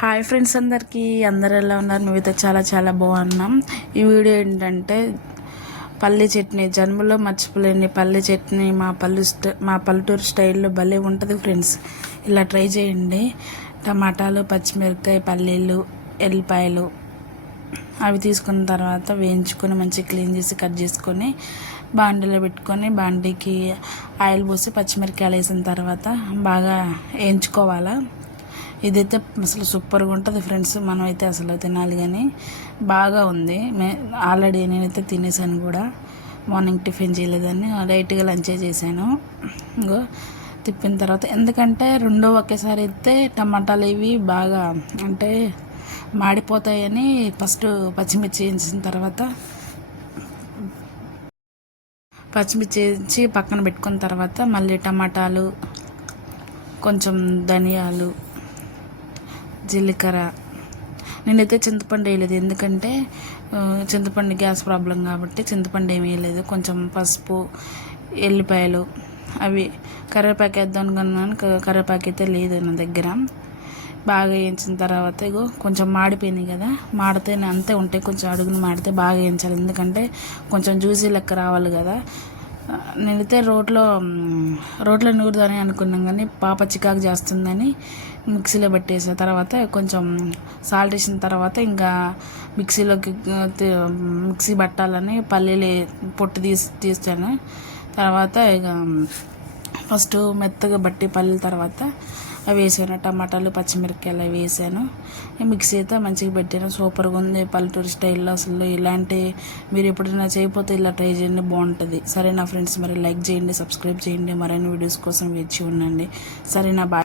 Hi friends అందరికీ. అందరు ఎలా ఉన్నారు? మేమైతే చాలా చాలా బాగున్నాం. ఈ వీడియో ఏంటంటే పల్లి చట్నీ. జన్మలో మర్చిపోలేని పల్లి చట్నీ మా పల్లె మా పల్లెటూరు స్టైల్లో భలే ఉంటుంది ఫ్రెండ్స్ ఇలా ట్రై చేయండి. టమాటాలు పచ్చిమిరపకాయ పల్లీలు ఎల్లిపాయలు అవి తీసుకున్న తర్వాత వేయించుకొని మంచిగా క్లీన్ చేసి కట్ చేసుకొని బాండీలో పెట్టుకొని బాండీకి ఆయిల్ పోసి పచ్చిమిరపకాయలు వేసిన తర్వాత బాగా వేయించుకోవాలా. ఇదైతే అసలు సూపర్గా ఉంటుంది ఫ్రెండ్స్. మనం అయితే అసలు తినాలి కానీ బాగా ఉంది. మే ఆల్రెడీ నేనైతే తినేసాను కూడా. మార్నింగ్ టిఫిన్ చేయలేదని లైట్గా లంచే చేశాను ఇంకో తిప్పిన తర్వాత ఎందుకంటే రెండో ఒకేసారి అయితే టమాటాలు ఇవి బాగా అంటే మాడిపోతాయని ఫస్ట్ పచ్చిమిర్చి వేసిన తర్వాత పచ్చిమిర్చి వేసి పక్కన పెట్టుకున్న తర్వాత మళ్ళీ టమాటాలు కొంచెం ధనియాలు జీలకర్ర. నేనైతే చింతపండు వేయలేదు. ఎందుకంటే చింతపండు గ్యాస్ ప్రాబ్లం కాబట్టి చింతపండు ఏమి వేయలేదు. కొంచెం పసుపు ఎల్లిపాయలు అవి కరివేపాకు వేద్దాం అనుకున్నాను. కరివేపాకు అయితే లేదు నా దగ్గర. బాగా వేయించిన తర్వాత ఇగో కొంచెం మాడిపోయినాయి కదా. మాడితే అంతే ఉంటాయి. కొంచెం అడుగున మాడితే బాగా వేయించాలి. ఎందుకంటే కొంచెం జ్యూసీ లెక్క రావాలి కదా. నేనైతే రోట్లో రోట్లో నూరుదని అనుకున్నాం కానీ పాప చికాకు చేస్తుందని మిక్సీలో పెట్టేసిన తర్వాత కొంచెం సాల్ట్ వేసిన తర్వాత ఇంకా మిక్సీలోకి మిక్సీ పట్టాలని పల్లీలు పొట్టు తీసి తీస్తాను తర్వాత ఇక ఫస్ట్ మెత్తగా బట్టి పల్లీల తర్వాత అవి వేసాను. టమాటాలు పచ్చిమిరపకాయలు అవి వేసాను. మిక్సీ అయితే మంచిగా పెట్టాను. సూపర్గా ఉంది. పల్లెటూరు స్టైల్లో అసలు ఇలాంటి మీరు ఎప్పుడైనా చేయకపోతే ఇలా ట్రై చేయండి. బాగుంటుంది. సరే నా ఫ్రెండ్స్ మరి లైక్ చేయండి సబ్స్క్రైబ్ చేయండి. మరైన వీడియోస్ కోసం వేచి ఉండండి. సరే నా బాయ్.